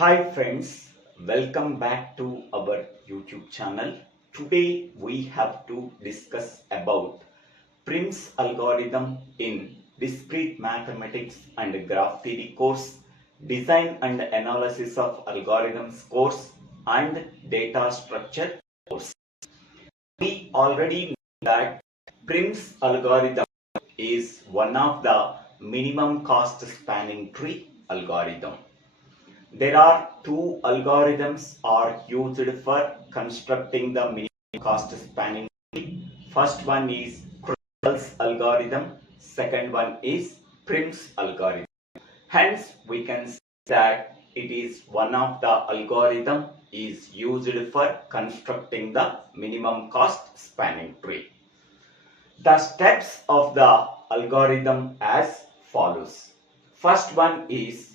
Hi friends, welcome back to our YouTube channel. Today we have to discuss about Prim's algorithm in discrete mathematics and graph theory course, design and analysis of algorithms course and data structure course. We already know that Prim's algorithm is one of the minimum cost spanning tree algorithm. There are two algorithms are used for constructing the minimum cost spanning tree. First one is Kruskal's algorithm, second one is Prim's algorithm. Hence, we can say that it is one of the algorithm is used for constructing the minimum cost spanning tree. The steps of the algorithm as follows. First one is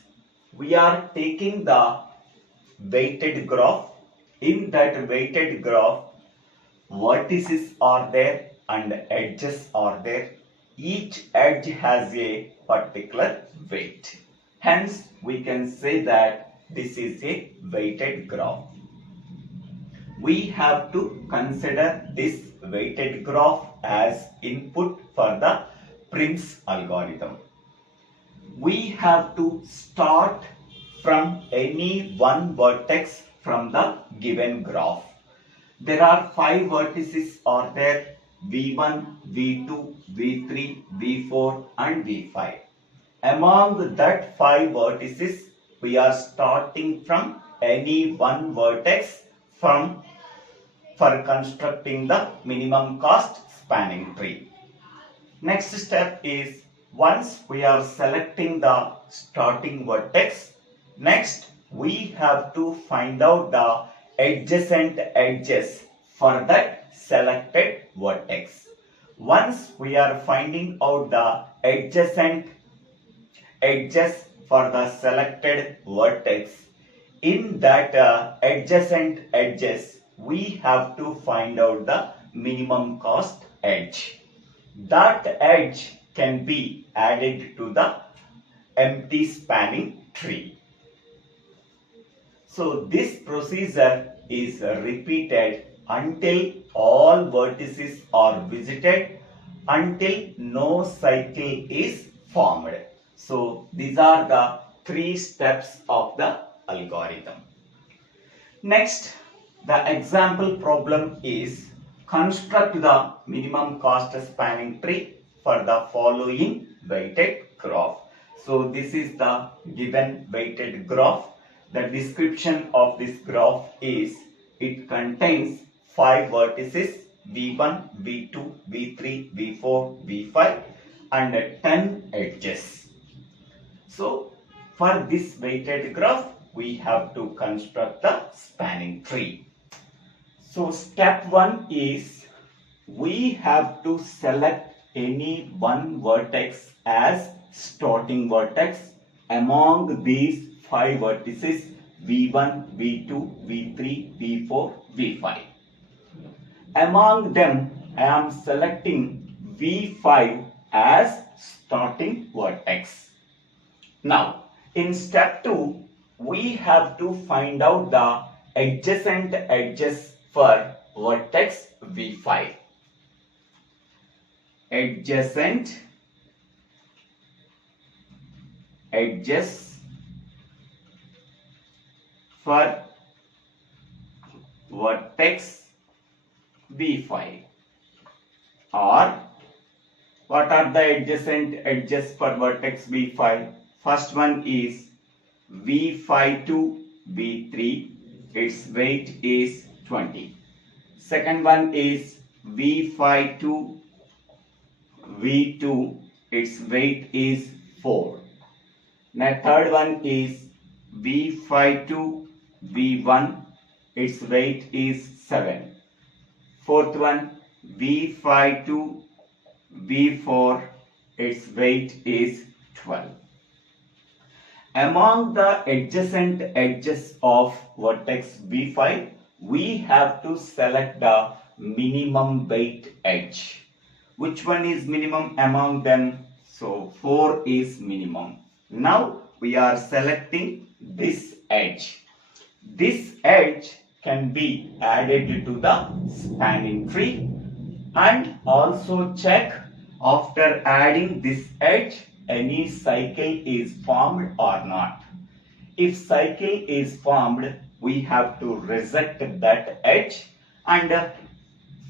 we are taking the weighted graph. In that weighted graph, vertices are there and edges are there. Each edge has a particular weight. Hence, we can say that this is a weighted graph. We have to consider this weighted graph as input for the Prim's algorithm. We have to start from any one vertex from the given graph. There are 5 vertices are there: V1, V2, V3, V4 and V5. Among that 5 vertices, we are starting from any one vertex for constructing the minimum cost spanning tree. Next step is once we are selecting the starting vertex, next we have to find out the adjacent edges for that selected vertex. Once we are finding out the adjacent edges for the selected vertex, in that adjacent edges we have to find out the minimum cost edge. That edge can be added to the empty spanning tree. So this procedure is repeated until all vertices are visited, until no cycle is formed. So these are the 3 steps of the algorithm. Next, the example problem is construct the minimum cost spanning tree for the following weighted graph. So this is the given weighted graph. The description of this graph is it contains 5 vertices V1, V2, V3, V4, V5 and 10 edges. So for this weighted graph, we have to construct the spanning tree. So step 1 is we have to select any one vertex as starting vertex among these 5 vertices V1, V2, V3, V4, V5. Among them, I am selecting V5 as starting vertex. Now, in step 2, we have to find out the adjacent edges for vertex V5. Adjacent edges for vertex V5, or what are the adjacent edges for vertex V5? First one is V5 to V3, its weight is 20. Second one is V5 to V2, its weight is 4. Now third one is V5 to V1, its weight is 7. Fourth one, V5 to V4, its weight is 12. Among the adjacent edges of vertex V5, we have to select the minimum weight edge. Which one is minimum among them? So 4 is minimum. Now we are selecting this edge. This edge can be added to the spanning tree, and also check after adding this edge any cycle is formed or not. If cycle is formed, we have to reject that edge and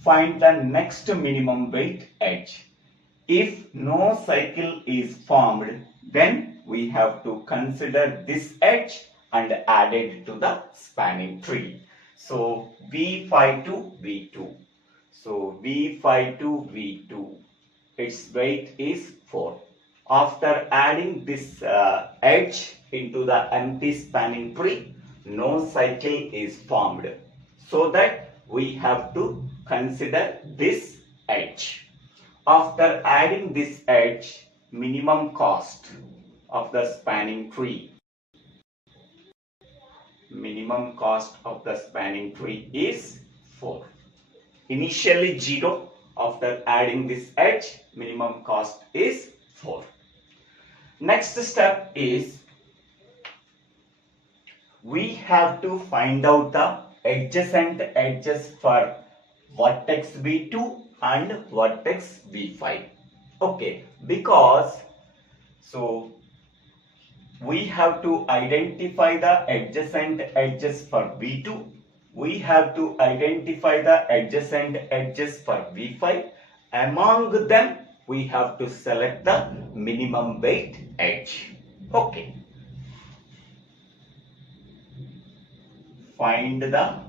find the next minimum weight edge. If no cycle is formed, then we have to consider this edge and add it to the spanning tree. So V5 to V2. So V5 to V2, its weight is 4. After adding this edge into the empty spanning tree, no cycle is formed. So that we have to consider this edge. After adding this edge, minimum cost of the spanning tree. Minimum cost of the spanning tree is 4. Initially 0. After adding this edge, minimum cost is 4. Next step is we have to find out the adjacent edges for vertex V2 and vertex V5. Okay, because we have to identify the adjacent edges for V2. We have to identify the adjacent edges for V5. Among them, we have to select the minimum weight edge. Okay. Find the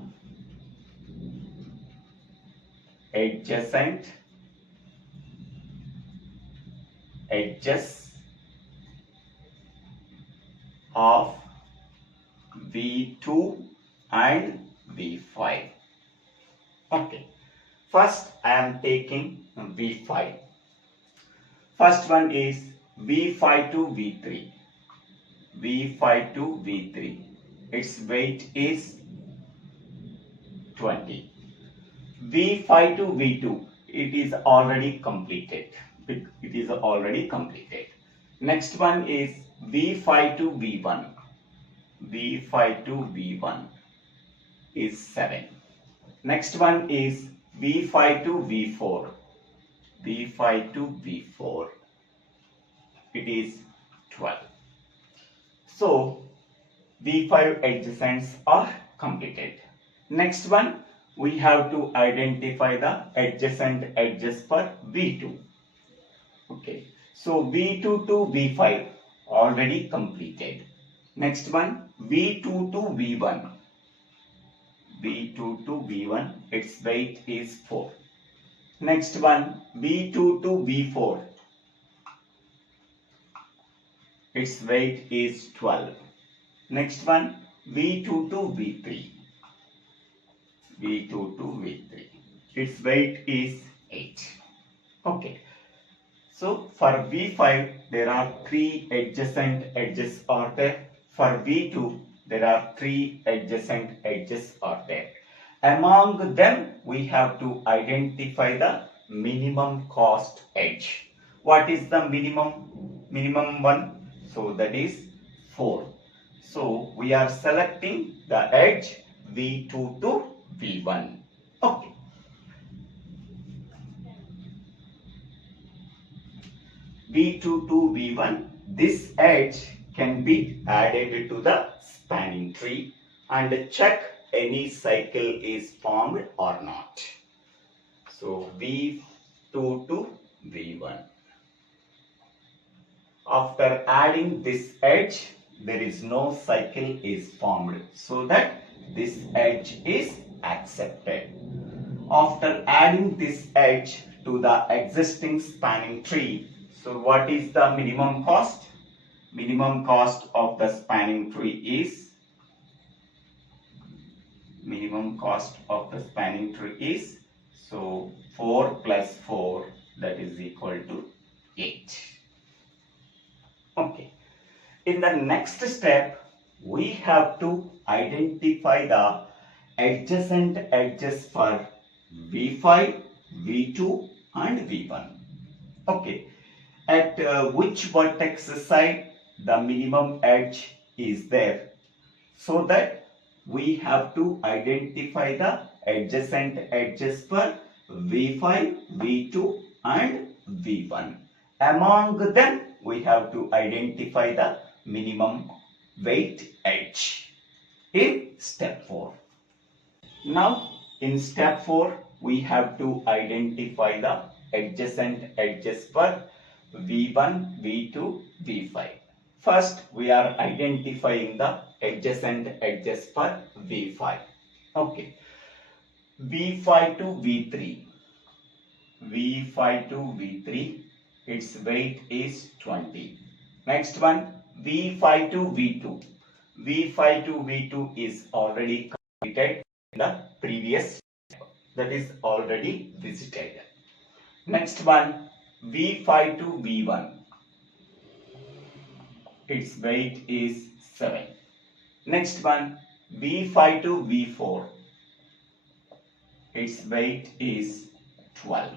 adjacent edges of V2 and V5. Okay. First, I am taking V5. First one is V5 to V3. V5 to V3. Its weight is 20. V5 to V2. It is already completed. It is already completed. Next one is V5 to V1. V5 to V1 is 7. Next one is V5 to V4. V5 to V4. It is 12. So, V5 adjacents are completed. Next one, we have to identify the adjacent edges for V2. Okay. So, V2 to V5 already completed. Next one, V2 to V1. V2 to V1, its weight is 4. Next one, V2 to V4. Its weight is 12. Next one, V2 to V3. V2 to V3. Its weight is 8. Okay. So, for V5, there are 3 adjacent edges are there. For V2, there are 3 adjacent edges are there. Among them, we have to identify the minimum cost edge. What is the minimum one? So, that is 4. So, we are selecting the edge V2 to V1. Okay. V2 to V1, this edge can be added to the spanning tree and check any cycle is formed or not. So, V2 to V1. After adding this edge, there is no cycle is formed, so that this edge is accepted. After adding this edge to the existing spanning tree, so what is the minimum cost? Minimum cost of the spanning tree is, so 4 plus 4, that is equal to 8. Okay. In the next step, we have to identify the adjacent edges for V5, V2 and V1. Okay. At which vertex side the minimum edge is there. So that we have to identify the adjacent edges for V5, V2 and V1. Among them, we have to identify the minimum weight edge in step 4. Now, in step 4, we have to identify the adjacent edges for V1, V2, V5. First, we are identifying the adjacent edges for V5. Okay. V5 to V3. V5 to V3, its weight is 20. Next one, V5 to V2. V5 to V2 is already completed in the previous step, that is already visited. Next one, V5 to V1. Its weight is 7. Next one, V5 to V4. Its weight is 12.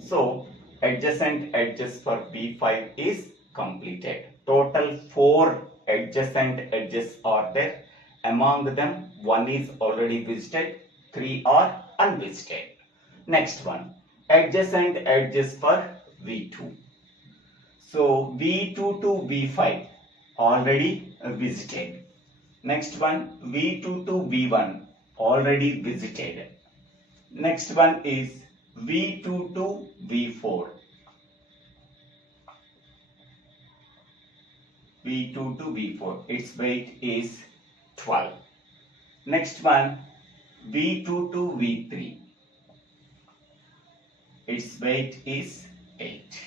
So, adjacent edges for V5 is completed. Total 4 adjacent edges are there. Among them, 1 is already visited, 3 are unvisited. Next one, adjacent edges for V2. So, V2 to V5 already visited. Next one, V2 to V1 already visited. Next one is V2 to V4. V2 to V4, its weight is 12. Next one, V2 to V3. Its weight is 8.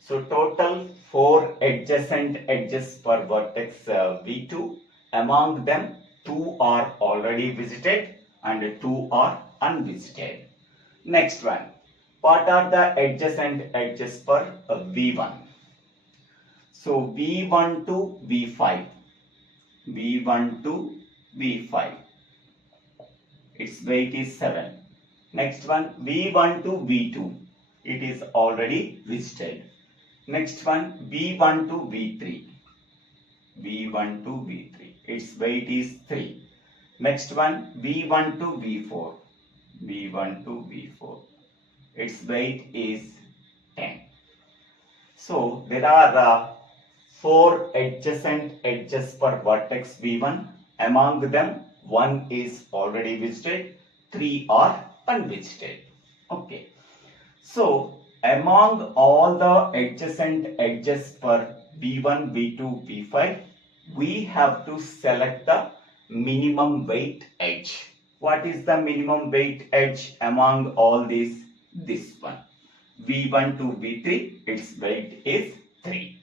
So total 4 adjacent edges for vertex V2. Among them, 2 are already visited and 2 are unvisited. Next one, what are the adjacent edges for V1? So V1 to V5. V1 to V5. Its weight is 7. Next one, V1 to V2. It is already visited. Next one, V1 to V3. V1 to V3. Its weight is 3. Next one, V1 to V4. V1 to V4. Its weight is 10. So, there are 4 adjacent edges for vertex V1. Among them, 1 is already visited, 3 are unvisited. Okay. So, among all the adjacent edges for V1, V2, V5, we have to select the minimum weight edge. What is the minimum weight edge among all these? This one. V1 to V3, its weight is 3.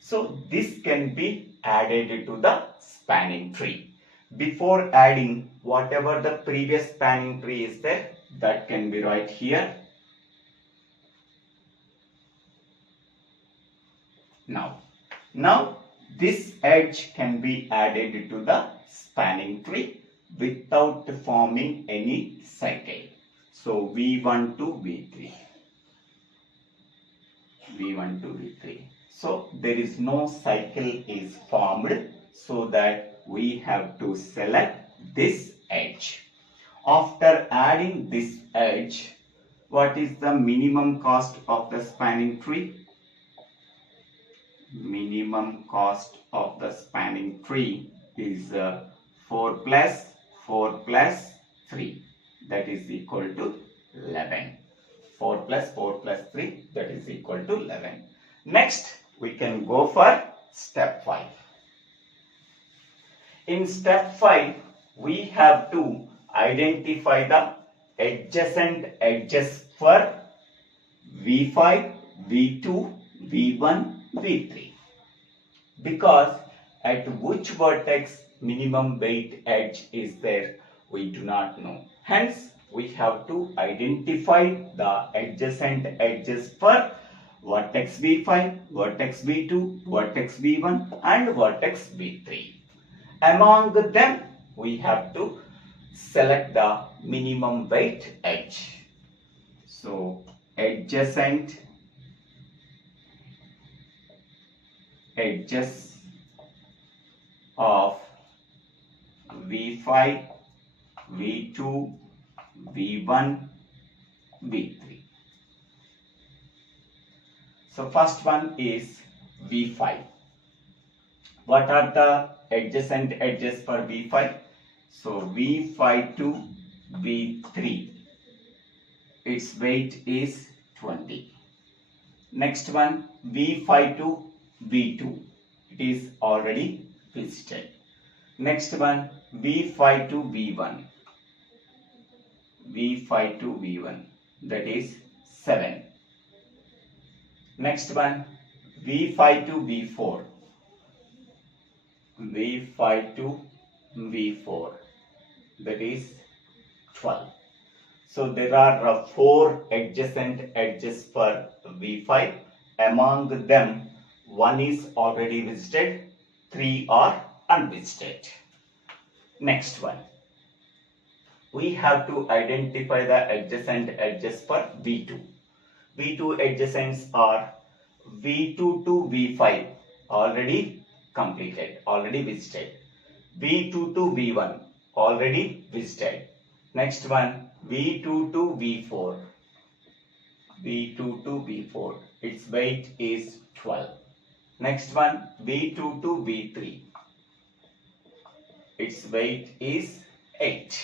So, this can be added to the spanning tree. Before adding, whatever the previous spanning tree is there, that can be right here. Now this edge can be added to the spanning tree without forming any cycle. So V1 to V3. V1 to V3. So there is no cycle is formed, so that we have to select this edge. After adding this edge, what is the minimum cost of the spanning tree? Minimum cost of the spanning tree is 4 plus 4 plus 3, that is equal to 11. 4 plus 4 plus 3, that is equal to 11. Next, we can go for step 5. In step 5, we have to identify the adjacent edges for V5, V2, V1, V3. Because at which vertex minimum weight edge is there, we do not know. Hence, we have to identify the adjacent edges for vertex V5, vertex V2, vertex V1 and vertex V3. Among them, we have to select the minimum weight edge. So, adjacent edges of V5, V2, V1, V3. So first one is V5. What are the adjacent edges for V5? So V5 to V3, its weight is 20. Next one, V5 to V2, it is already visited. Next one, V5 to V1, V5 to V1, that is 7. Next one, V5 to V4, V5 to V4, that is 12. So there are 4 adjacent edges for V5. Among them, 1 is already visited, 3 are unvisited. Next one, we have to identify the adjacent edges for V2. V2 adjacents are V2 to V5, already completed, already visited. V2 to V1, already visited. Next one, V2 to V4, V2 to V4, its weight is 12. Next one, V2 to V3, its weight is 8.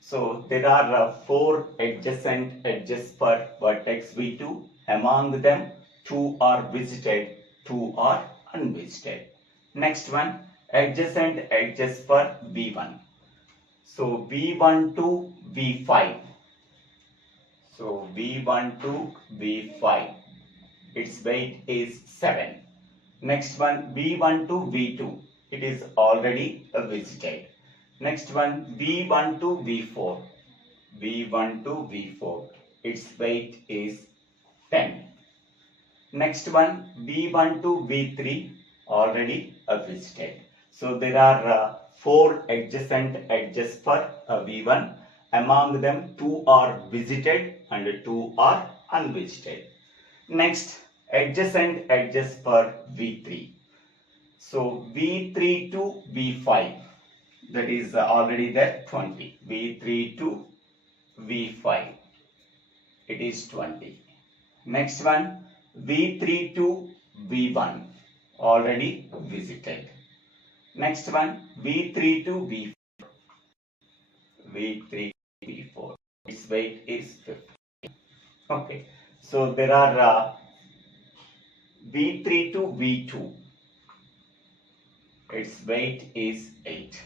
So there are 4 adjacent edges for vertex V2. Among them, 2 are visited, 2 are unvisited. Next one, adjacent edges for V1. So V1 to V5. So V1 to V5, its weight is 7. Next one, V1 to V2, it is already visited. Next one, V1 to V4, V1 to V4, its weight is 10. Next one, V1 to V3, already visited. So there are 4 adjacent edges for V1. Among them, 2 are visited and 2 are unvisited. Next, adjacent edges for V3. So V3 to V5, that is already there, 20. V3 to V5, it is 20. Next one, V3 to V1, already visited. Next one, V3 to V4, V3 to V4, its weight is 50. Okay, so there are V3 to V2, its weight is 8.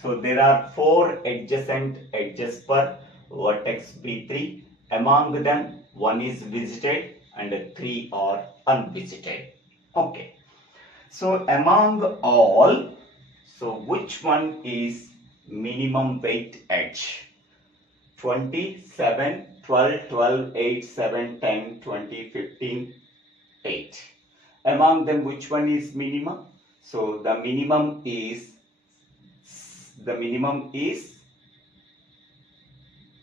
So there are 4 adjacent edges for vertex V3. Among them, 1 is visited and 3 are unvisited. Okay. So among all, so which one is minimum weight edge? 20, 7, 12, 12, 8, 7, 10, 20, 15, 8. Among them, which one is minimum? So the minimum is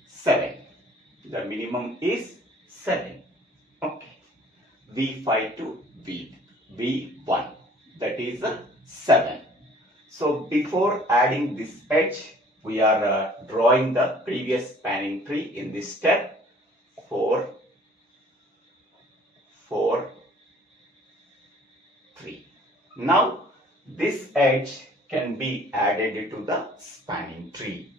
7. The minimum is 7. Okay. V5 to V1, that is 7. So before adding this edge, we are drawing the previous spanning tree in this step. 4, 4, 3. Now this edge can be added to the spanning tree.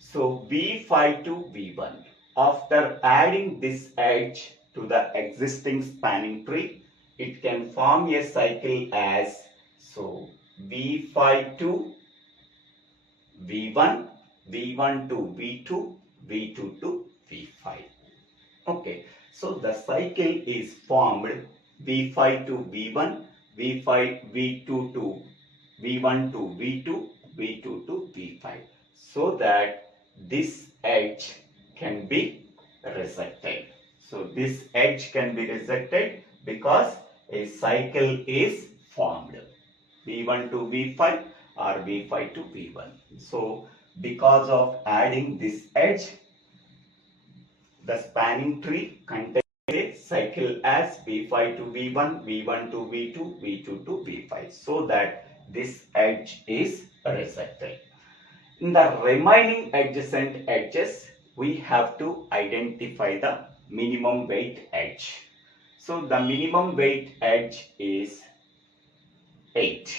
So V5 to V1. After adding this edge to the existing spanning tree, it can form a cycle as, so V5 to V1, V1 to V2, V2 to V5. Okay, so the cycle is formed V5 to V1, V5, V2 to V1 to V2, V2 to V5, so that this edge can be rejected. So this edge can be rejected because a cycle is formed, V1 to V5 or V5 to V1. So because of adding this edge, the spanning tree contains a cycle as V5 to V1, V1 to V2, V2 to V5, so that this edge is resected. In the remaining adjacent edges, we have to identify the minimum weight edge. So the minimum weight edge is 8.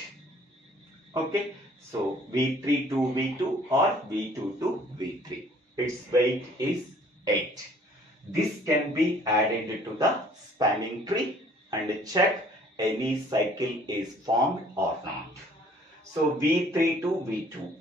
Okay, so V3 to V2 or V2 to V3. Its weight is 8. This can be added to the spanning tree and check any cycle is formed or not. So V3 to V2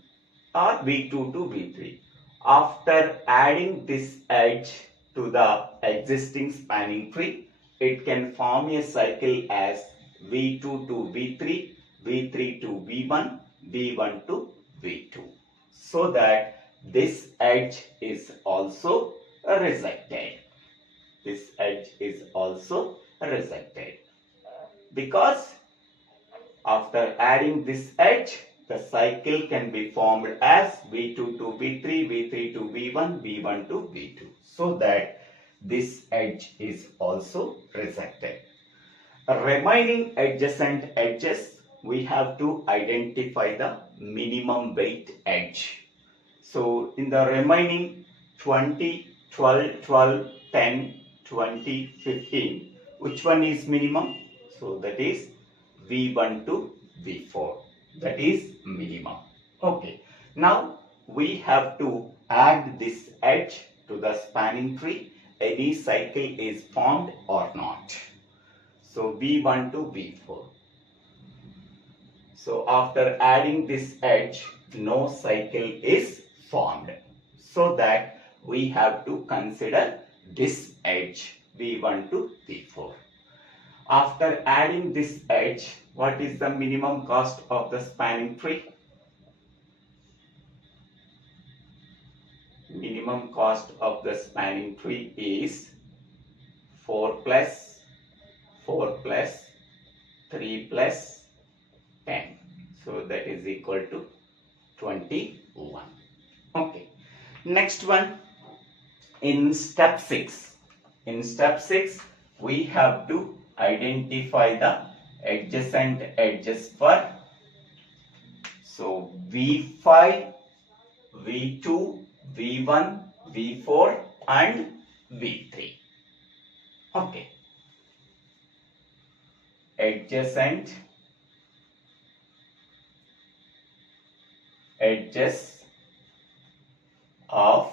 or V2 to V3. After adding this edge to the existing spanning tree, it can form a cycle as V2 to V3, V3 to V1, V1 to V2. So that this edge is also rejected. This edge is also rejected. Because after adding this edge, the cycle can be formed as V2 to V3, V3 to V1, V1 to V2. So that this edge is also rejected. Remaining adjacent edges, we have to identify the minimum weight edge. So in the remaining 20, 12, 12, 10, 20, 15, which one is minimum? So that is V1 to V4. That is minimum. Okay. Now we have to add this edge to the spanning tree. Any cycle is formed or not. So V1 to V4. So after adding this edge, no cycle is formed. So that we have to consider this edge V1 to V4. After adding this edge, what is the minimum cost of the spanning tree? Minimum cost of the spanning tree is 4 plus 4 plus 3 plus 10. So that is equal to 21. Okay. Next one, in step 6. In step 6, we have to identify the adjacent edges for, so V5, V2, V1, V4 and V3. Okay. Adjacent edges of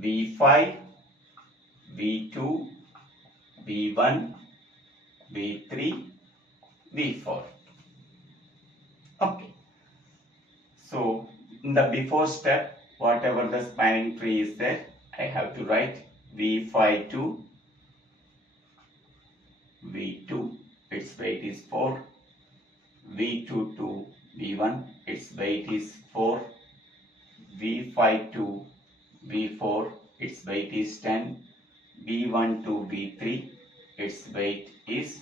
V5, V2, V1, V3, V4. Okay. So in the before step, whatever the spanning tree is there, I have to write V5 to V2, its weight is 4. V2 to V1, its weight is 4. V5 to V4, its weight is 10. V1 to V3, its weight is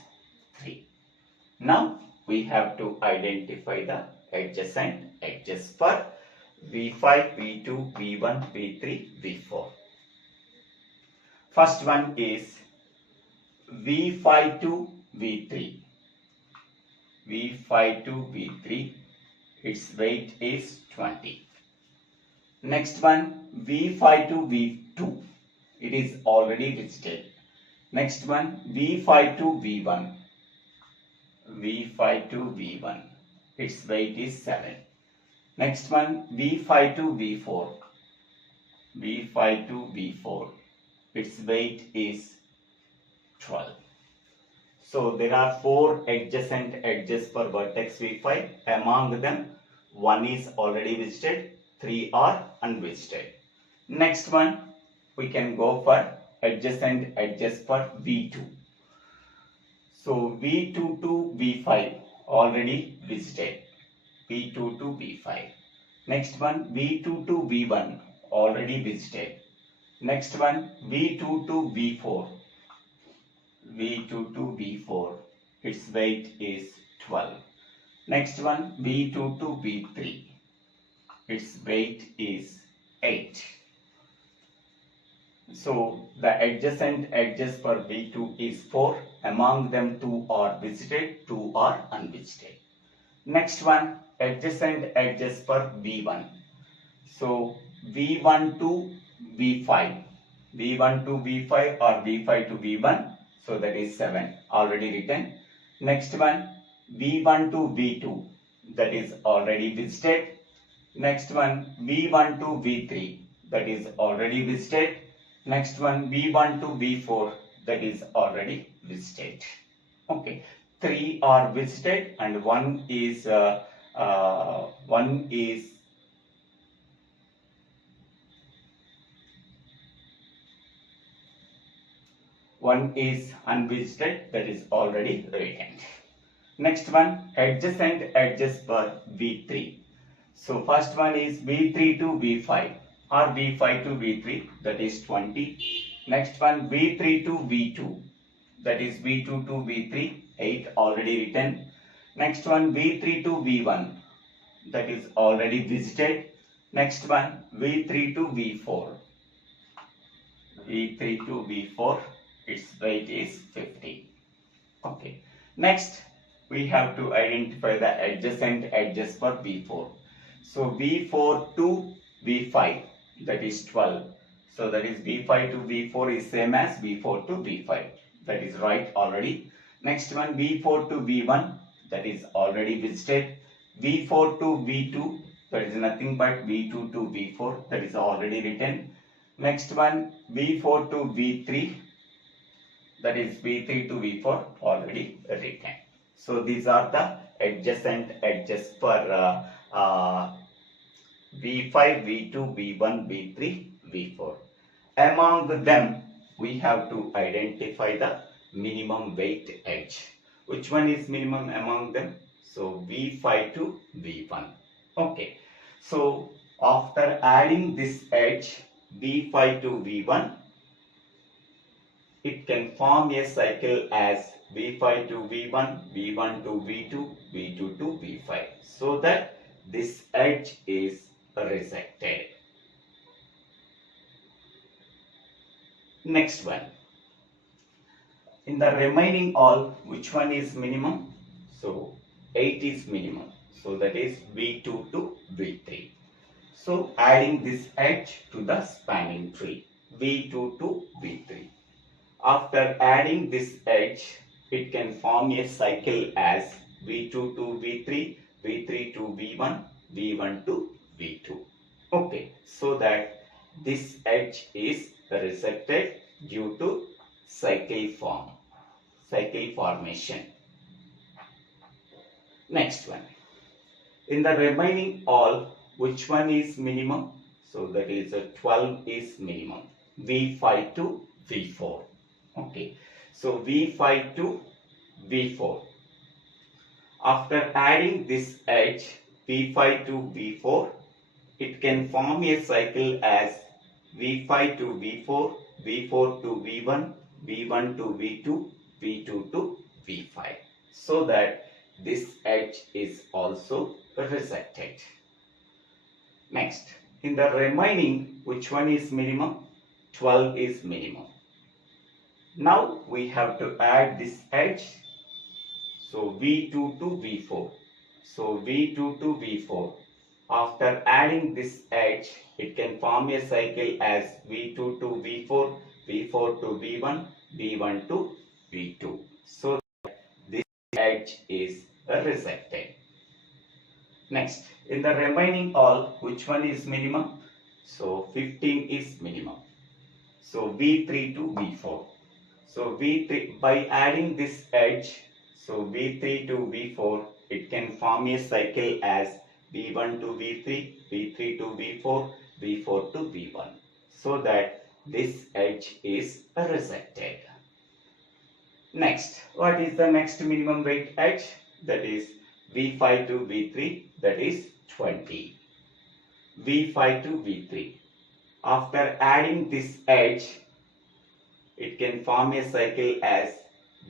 3. Now we have to identify the adjacent edges for V5, V2, V1, V3, V4. First one is V5 to V3. V5 to V3, its weight is 20. Next one, V5 to V2. It is already listed. Next one, V5 to V1. V5 to V1. Its weight is 7. Next one, V5 to V4. V5 to V4. Its weight is 12. So there are 4 adjacent edges for vertex V5. Among them, 1 is already visited, 3 are unvisited. Next one, we can go for adjacent edges for V2. So V2 to V5 already visited. V2 to V5. Next one, V2 to V1 already visited. Next one, V2 to V4. V2 to V4. Its weight is 12. Next one, V2 to V3. Its weight is 8. So the adjacent edges for V2 is 4. Among them 2 are visited, 2 are unvisited. Next one, adjacent edges for V1. So V1 to V5. V1 to V5 or V5 to V1. So that is 7 already written. Next one, V1 to V2. That is already visited. Next one, V1 to V3. That is already visited. Next one, V1 to V4. That is already visited. Okay, 3 are visited and one is unvisited, that is already written. Next one, adjacent edges for V3. So first one is V3 to V5 or V5 to V3, that is 20. Next one, V3 to V2, that is V2 to V3, 8 already written. Next one, V3 to V1, that is already visited. Next one, V3 to V4. V3 to V4, its weight is 50. Okay. Next, we have to identify the adjacent edges for V4. So V4 to V5, that is 12. So that is V5 to V4 is same as V4 to V5. That is right already. Next one, V4 to V1, that is already visited. V4 to V2, that is nothing but V2 to V4, that is already written. Next one, V4 to V3, that is V3 to V4, already written. So these are the adjacent edges for V5, V2, V1, V3, V4. Among them, we have to identify the minimum weight edge. Which one is minimum among them? So V5 to V1. Okay. So after adding this edge, V5 to V1, it can form a cycle as V5 to V1, V1 to V2, V2 to V5. So that this edge is rejected. Next one. In the remaining all, which one is minimum? So 8 is minimum. So that is V2 to V3. So adding this edge to the spanning tree, V2 to V3. After adding this edge, it can form a cycle as V2 to V3, V3 to V1, V1 to V2. Okay, so that this edge is rejected due to cycle formation. Next one. In the remaining all, which one is minimum? So that is 12 is minimum. V5 to V4. Okay, so V5 to V4. After adding this edge V5 to V4, it can form a cycle as V5 to V4, V4 to V1, V1 to V2, V2 to V5. So that this edge is also rejected. Next, in the remaining, which one is minimum? 12 is minimum. Now we have to add this edge. So V2 to V4. So V2 to V4. After adding this edge, it can form a cycle as V2 to V4, V4 to V1, V1 to V2. So this edge is rejected. Next, in the remaining all, which one is minimum? So 15 is minimum. So V3 to V4. So V3, by adding this edge, so V3 to V4, it can form a cycle as V1 to V3, V3 to V4, V4 to V1. So that this edge is rejected. Next, what is the next minimum weight edge? That is V5 to V3, that is 20. V5 to V3. After adding this edge, it can form a cycle as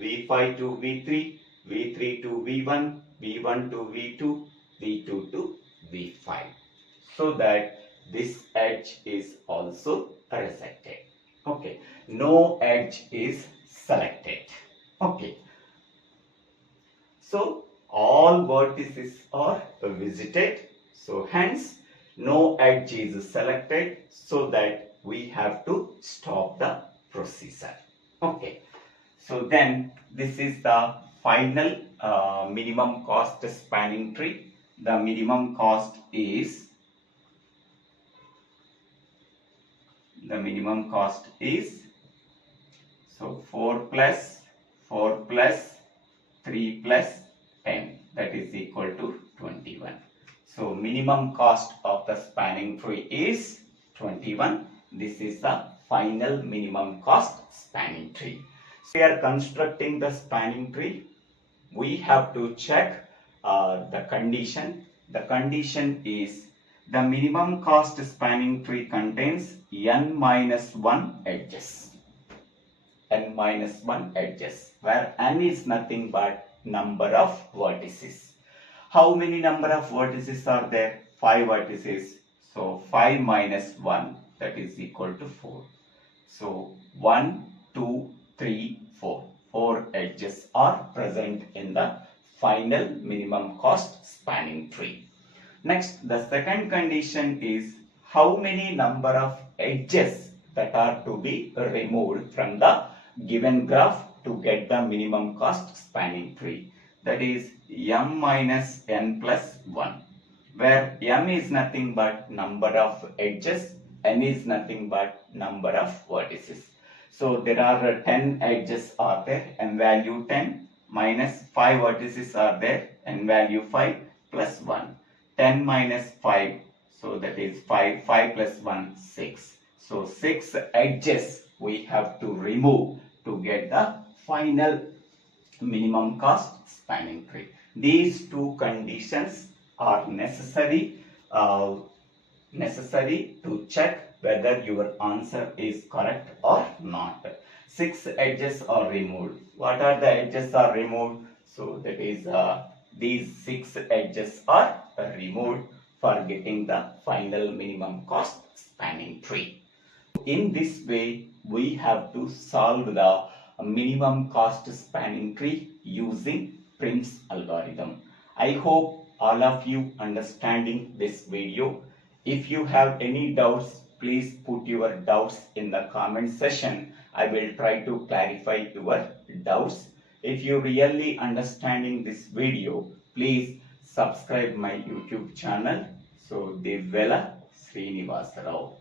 V5 to V3, V3 to V1, V1 to V2, V2 to V5. So that this edge is also rejected. Okay, no edge is selected. Okay, so all vertices are visited, so hence no edge is selected, so that we have to stop the procedure. Okay, so then this is the final minimum cost spanning tree. The minimum cost is so 4 plus 3 plus 10, that is equal to 21. So minimum cost of the spanning tree is 21. This is the final minimum cost spanning tree. So we are constructing the spanning tree. We have to check the condition. The condition is the minimum cost spanning tree contains n minus 1 edges. N minus 1 edges, where n is nothing but number of vertices. How many number of vertices are there? 5 vertices. So 5 minus 1, that is equal to 4. So 1, 2, 3, 4. 4 edges are present in the final minimum cost spanning tree. Next, the second condition is how many number of edges that are to be removed from the given graph to get the minimum cost spanning tree. That is m minus n plus 1, where m is nothing but number of edges, n is nothing but number of vertices. So there are 10 edges are there, n value 10, minus 5 vertices are there, n value 5 plus 1. 10 minus 5, so that is 5, 5 plus 1, 6. So 6 edges we have to remove to get the final minimum cost spanning tree. These two conditions are necessary to check whether your answer is correct or not. 6 edges are removed. What are the edges are removed? So that is these 6 edges are removed for getting the final minimum cost spanning tree. In this way, we have to solve the minimum cost spanning tree using Prim's algorithm. I hope all of you understanding this video. If you have any doubts, please put your doubts in the comment section. I will try to clarify your doubts. If you really understanding this video, please subscribe my YouTube channel. So Devvela Srinivasarao.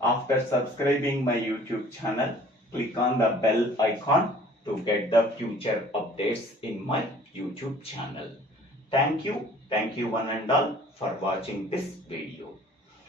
After subscribing my YouTube channel, click on the bell icon to get the future updates in my YouTube channel. Thank you one and all for watching this video.